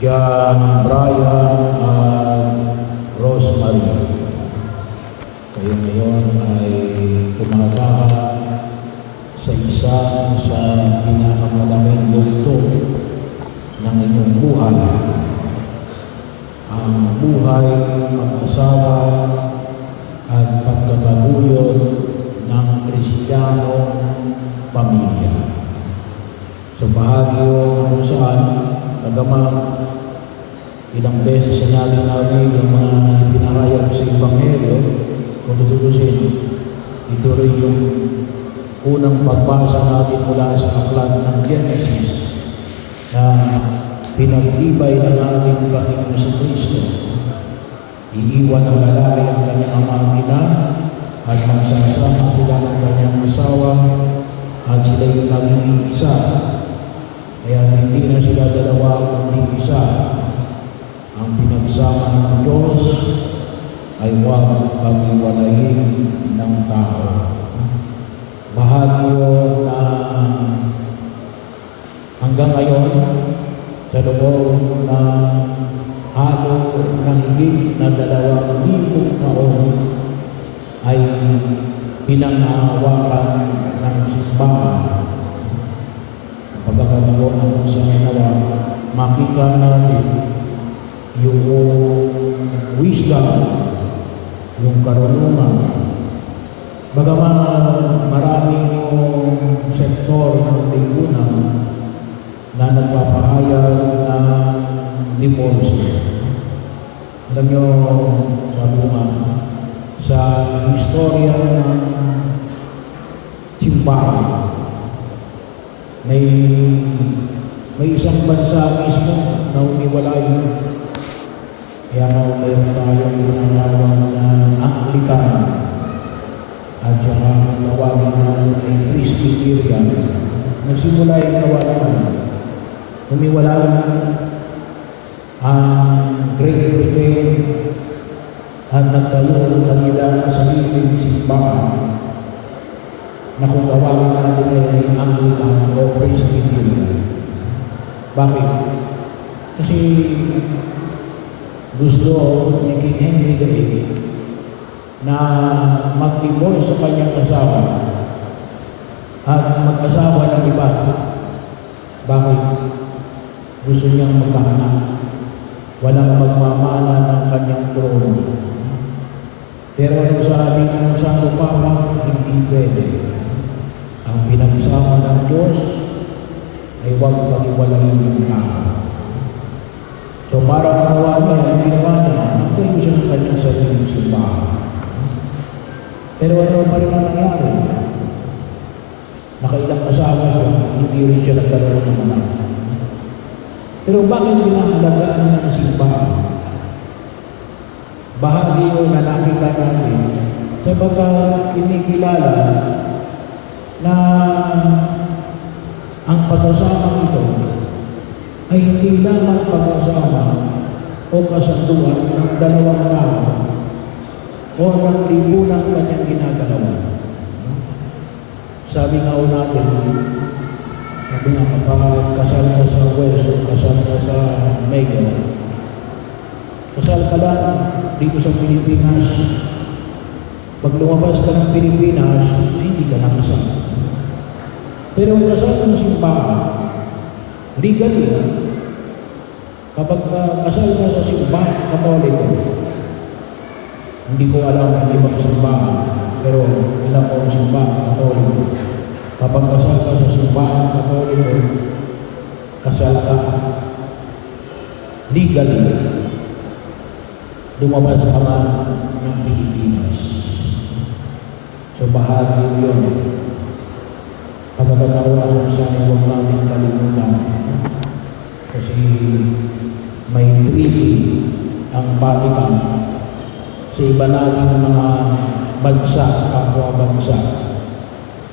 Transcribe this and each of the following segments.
John, Brian, at Rosemary. Kayo ngayon ay tumatahan sa isa sa pinakamalaking yugto ng inyong buhay. Ang buhay, mag-asawa, at pagtataguyod ng Kristiyanong pamilya. So bahagi kung saan, bagamat ilang beses sinabi namin yung mga pinahayag sa Ebanghelyo, kung tututusin, ito rin yung unang pagbasa natin mula sa aklat ng Genesis na pinagtibay ng ating Panginoon sa Kristo. Iiwan ng lalaki ang kanyang ama at ina at magsasama sila ng kanyang asawa at sila yung naging isa. Kaya hindi na sila dalawa kundi isa. Ang pinagsama ng Diyos ay huwag pag-iwalayin ng tao. Bahagi yun na hanggang ngayon sa loob na halo ng higit na 2,000 taon ay pinangahawakan ng simbahan. Pagkakataon na kung sa nawa, makita natin yung wisdom, yung karunungan. Bagaman maraming sektor ng lipunan na nagpapahayag ng divorce. Alam nyo, sabi ko nga, sa historia ng simbahan, may isang bansa mismo na umiwalay. Kaya mayroon tayong ginagawa na Anglican at saka tawagin natin ay Presbyterian. Nagsimula yung tawagan. Umiwala ang Great Britain at nagtayo ng kanilang sariling simbahan na kung tawagin natin ay Anglican o Presbyterian. Bakit? Kasi gusto ni King Henry VIII na mag-divorce sa kanyang asawa at mag-asawa ng iba. Bakit? Gusto niyang magkaanak. Walang magmamana ng kanyang trono. Pero ang sabi ng Santo Papa, hindi pwede. Ang pinagsama ng Diyos ay huwag pag-iwalayin ng tao. So para magawa niya, ang ginawa niya, nagtayo siya ng kanyang sariling simbahan. Pero ano pa rin ang nangyari? Nakailang asawa siya, hindi rin siya nagkaroon ng anak. Pero bakit pinahalagaan ng simbahan? Bahagi yun na nakita natin sapagkat kinikilala na ang pag-asama ito ay hindi lamang pag-asama o kasunduan ng dalawang tao o ng lipunang kanyang ginagalaw. Sabi nga natin, sabi nga kapag kasal ka sa West o kasal ka sa Mega, kasal ka lang dito sa Pilipinas. Pag lumabas ka ng Pilipinas, ay hindi ka nakasal. Pero ang kasal ng simbahan, legal yan. Kapag kasal ka sa simbahan, Katoliko, hindi ko alam ang ibang simbahan, pero alam ko ang simbahan, Katoliko. Kapag kasal ka sa simbahan, Katoliko, kasal ka legally. Lumabas ka man ng Pilipinas. So bahagi yun. Pagkakatawa kung saan huwag namin kalimutan. Kasi may treaty ang Vatican sa iba nating mga bansa, kapwa bansa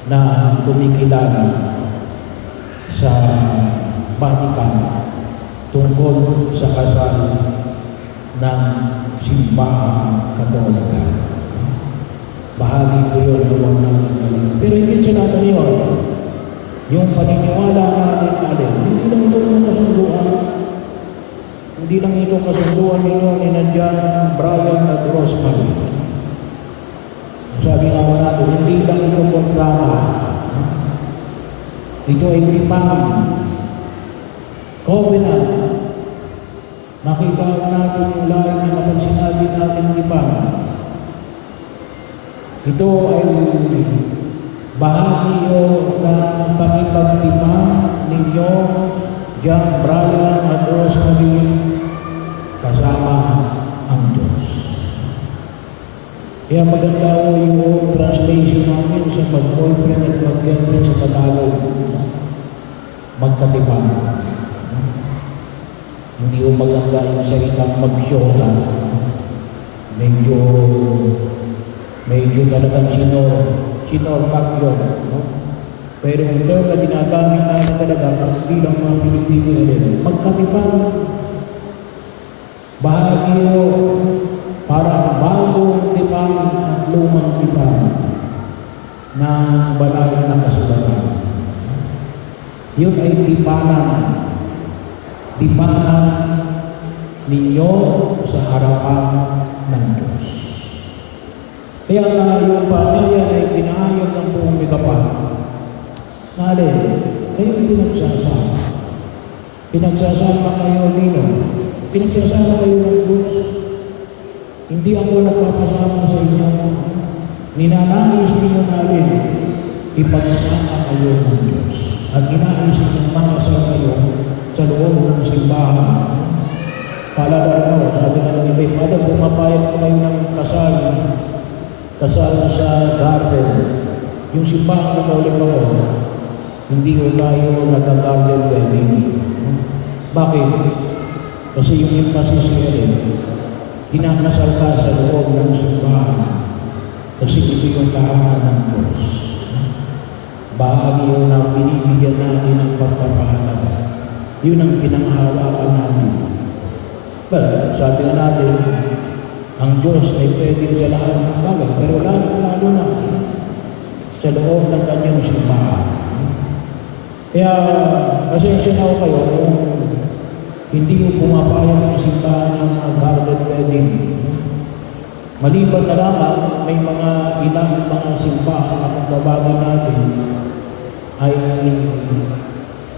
na kumikilala sa Vatican tungkol sa kasal ng simbahan Katolika. Bahagi ko yun, huwag natin kalimutan. Pero hindi sinabi niyo, yung paniniwala natin alin, hindi lang ito ng kasunduan. kasunduan ninyo ni Nandiyan, Brian at Rosemary. Sabi nga natin, hindi lang ito kontrata. Ito ay tipang covenant. Nakita natin yung lahat na kapag sinabi natin tipang. Ito ay bahagi ng pangipagtipang ninyo, John, Brian at Rosemary, kasama ang Diyos. Kaya maganda o yung translation namin sa mag-boyfriend at mag-girlfriend sa Tagalog. Magkatipang. Hindi ko maganda yung salitang mag-syota. Medyo talagang sinorkak yun. No? Pero yung term na ginagamit namin talaga bilang mga Pilipino yun, magkatipang. Bahagi yun, parang bagong tipang at lumang tipang ng banal na kasulatan. Yun ay tipanan ninyo sa harapan ng Diyos. Kaya nga yung panyayan ay pinahayag ng buong mikapal. Naalin, kayo pinagsasama. Pinagsasama kayo nino. Pinagsasama kayo ng Diyos. Hindi ako nagpapasama sa inyo. Ninanais ninyo naalin, ipagsama kayo ng Diyos. At ginais ninyong makasal kayo sa loob ng simbahan. Paalala nyo, sabi nga ng iba, paano pumapayag po kayo ng kasal sa garden? Yung simbahan Katolik ako, hindi ko tayo nag-garden wedding. Bakit? Kasi yung emphasis niya rin, kinakasal ka sa loob ng simbahan. Kasi ito yung tahanan ng Diyos. Bahagi yun na binibigyan natin ng pagpapahalaga. Yun ang pinanghawakan natin. Well, sabi nga natin, ang Diyos ay pwedeng sa lahat ng bagay, pero lalo na sa loob ng kanyang simbahan. Kaya, pasensya na ako kayo kung hindi yung pumapayag ng simbahan ng garden wedding. Maliban na lamang, may mga ilang mga simbahan na kung babagay natin ay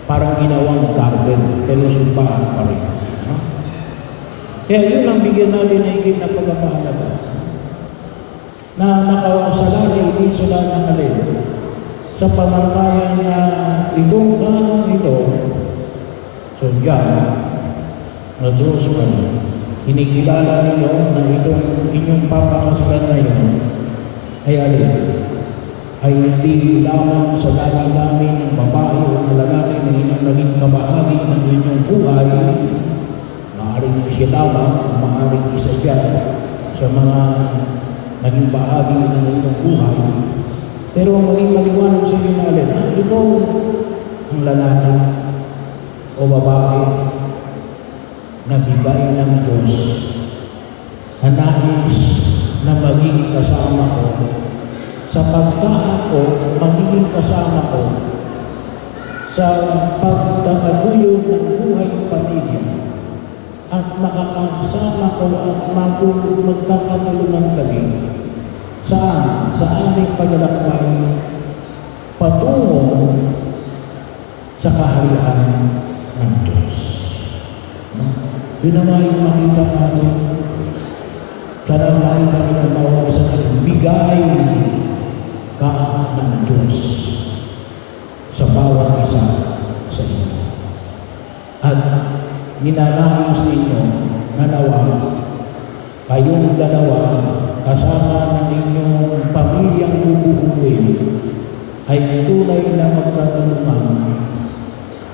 parang ginawang garden, pero simbahan pa rin. Kaya yun ang bigyan natin na higit na pagpapahalaga. Na nakasalalay din sila ng alin sa pamantayan na itong tanong ito, so John, na Joshua, kinikilala ninyo na itong inyong papakasalan na yun ay alin? Ay hindi lamang sa dami-dami ng babae o ng lalaki na inyong naging kabahagi ng inyong buhay. Maaaring siya lamang, maaaring isa dyan sa mga naging bahagi ng inyong buhay. Pero ang maging maliwanag sa inyo na alin, ito ang lalaki o babae na bigay ng Diyos na nais na maging kasama ko sa pagkaako, magiging kasama ko sa pagtataguyod ng buhay pamilya at makakasama ko at magkakatulungan kami saan? Sa aming paglalakbay patungo sa kaharian ng Diyos. Yun naman yung makita natin. Sana makita rin ang bawang isa natin. Bigay ka ng Diyos sa bawang isa sa inyo. At ninanais ninyo na nawa kayong dalawa kasama ng inyong pamilyang bubuuin ay tunay na magkatulungan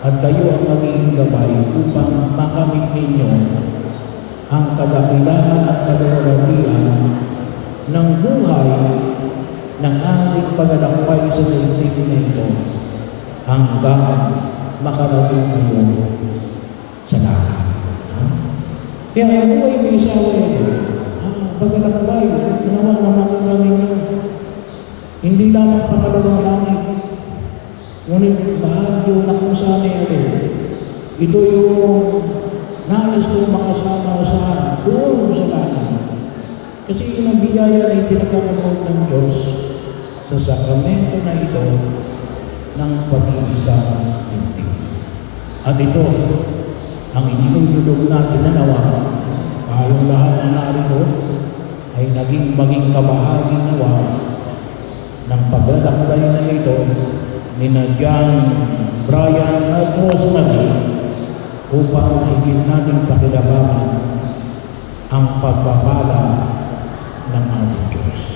at kayo ang magiging gabay upang makamit ninyo ang kadakilaan at kaluwalhatian ng buhay ng ating paglalakbay sa daigdig na ito hanggang makarating kayo sa langit. Kaya ang buhay may isawa yan. Paglalakbay, nawa naman ang ninyo. Hindi lamang pangalawang langit. Ngunit bahagyo na kung saan natin. Ito yung nais ko makasama sa doon sa langit. Kasi yun ang biyaya na ipinagkakaroon ng Diyos sa sakramento na ito ng pag-iisang tindig. At ito, ang inilulog natin na nawa, tayong lahat ng narito ay maging kabahagi nawa ng paglalakbay na ito ni John, Brian at Rosemary upang higit natin pakilabangan ang pagpapala ng ating Diyos.